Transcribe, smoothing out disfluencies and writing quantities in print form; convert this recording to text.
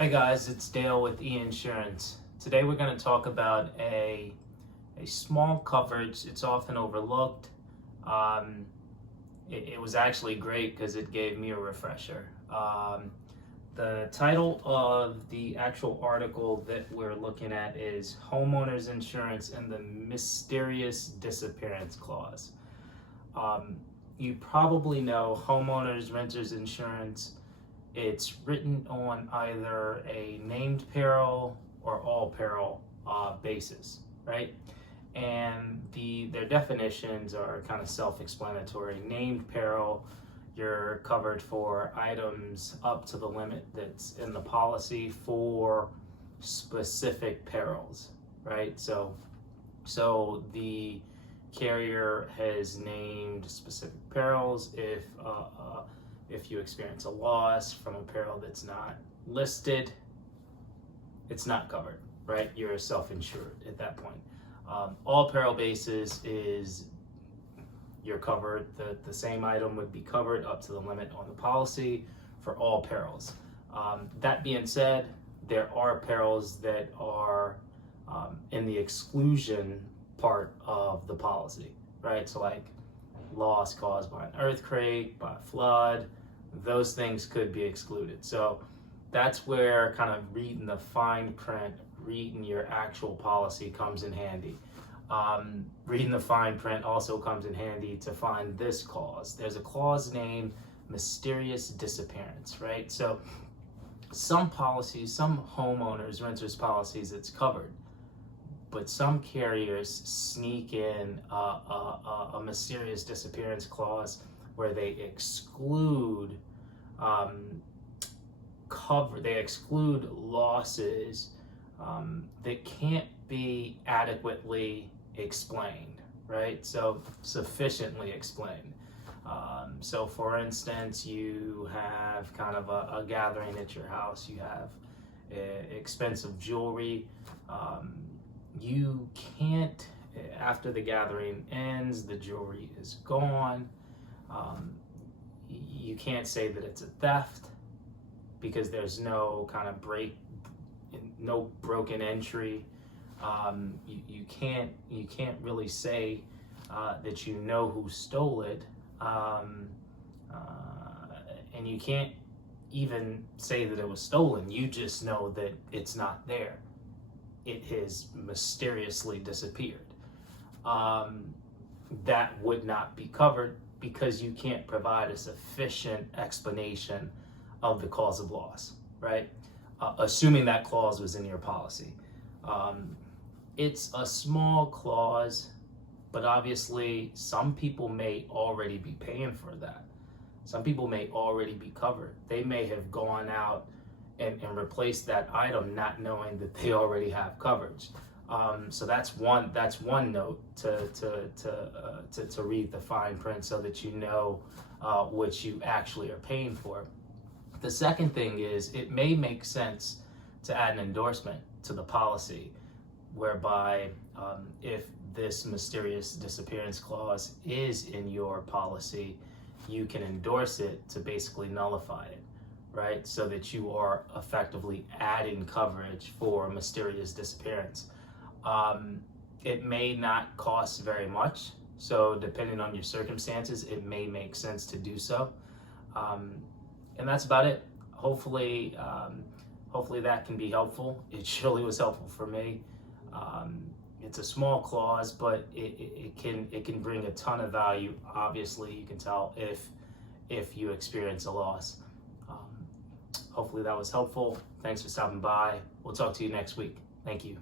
Hey guys, it's Dale with E-Insurance. Today we're going to talk about a small coverage. It's often overlooked. It was actually great because it gave me a refresher. The title of the actual article that we're looking at is Homeowners Insurance and the Mysterious Disappearance Clause. You probably know homeowners, renters insurance. It's written on either a named peril or all peril basis, right? And their definitions are kind of self-explanatory. Named peril, you're covered for items up to the limit that's in the policy for specific perils, right? So the carrier has named specific perils. If you experience a loss from a peril that's not listed, it's not covered, right? You're self-insured at that point. All peril basis is you're covered. The same item would be covered up to the limit on the policy for all perils. That being said, there are perils that are in the exclusion part of the policy, right? So like loss caused by an earthquake, by a flood, those things could be excluded. So that's where kind of reading the fine print, reading your actual policy comes in handy. Reading the fine print also comes in handy to find this clause. There's a clause named Mysterious Disappearance, right? So some policies, some homeowners, renters policies, it's covered. But some carriers sneak in a mysterious disappearance clause where they exclude they exclude losses that can't be adequately explained, right? So sufficiently explained. So for instance, you have kind of a gathering at your house. You have expensive jewelry. You can't, after the gathering ends, the jewelry is gone. You can't say that it's a theft because there's no kind of no broken entry. You can't really say that you know who stole it, and you can't even say that it was stolen. You just know that it's not there. It has mysteriously disappeared. That would not be covered because you can't provide a sufficient explanation of the cause of loss, right? Assuming that clause was in your policy. It's a small clause, but obviously some people may already be paying for that. Some people may already be covered. They may have gone out and replace that item not knowing that they already have coverage. So that's one note to read the fine print so that you know what you actually are paying for. The second thing is it may make sense to add an endorsement to the policy whereby if this mysterious disappearance clause is in your policy, you can endorse it to basically nullify it, right? So that you are effectively adding coverage for mysterious disappearance. It may not cost very much, so depending on your circumstances, it may make sense to do so. And that's about it. Hopefully that can be helpful. It surely was helpful for me. It's a small clause, but it can bring a ton of value. Obviously, you can tell if you experience a loss. Hopefully that was helpful. Thanks for stopping by. We'll talk to you next week. Thank you.